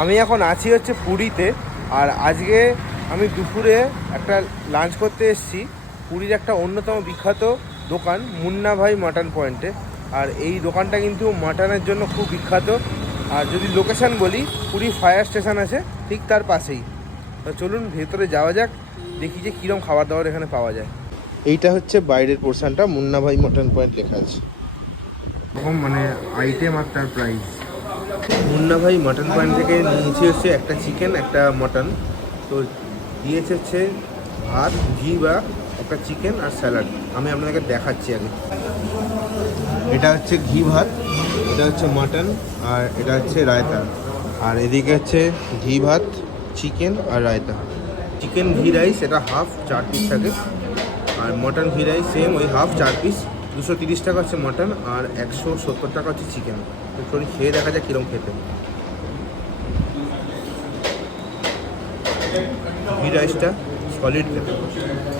আমি এখন আছি হচ্ছে পুরীতে, আর আজকে আমি দুপুরে একটা লাঞ্চ করতে এসেছি পুরীর একটা অন্যতম বিখ্যাত দোকান মুন্না ভাই মাটন পয়েন্টে। আর এই দোকানটা কিন্তু মাটনের জন্য খুব বিখ্যাত। আর যদি লোকেশান বলি, পুরী ফায়ার স্টেশন আছে ঠিক তার পাশেই। তো চলুন ভেতরে যাওয়া যাক, দেখি যে কীরকম খাবার দাবার এখানে পাওয়া যায়। এইটা হচ্ছে বাইরের পোর্শনটা, মুন্না ভাই মাটন পয়েন্ট লেখা আছে। এরকম মানে আইটেম আর তার প্রাইস। মুন্না ভাই মাটন পয়েন্ট থেকে নিয়েছি হচ্ছে একটা চিকেন, একটা মটন। তো দিয়েছে হচ্ছে ভাত, ঘি বা একটা চিকেন আর স্যালাড। আমি আপনাদেরকে দেখাচ্ছি আগে। এটা হচ্ছে ঘি ভাত, এটা হচ্ছে মটন, আর এটা হচ্ছে রায়তা। আর এদিকে হচ্ছে ঘি ভাত, চিকেন আর রায়তা। চিকেন ঘি রাইস এটা হাফ 4 পিস থাকে, আর মটন ঘি রাইস সেম ওই হাফ 4 পিস। 230 টাকা হচ্ছে মটন, আর 170 টাকা হচ্ছে চিকেন। তো চলুন খেয়ে দেখা যায় কীরকম খেতে। ঘি রাইসটা সলিড খেতে।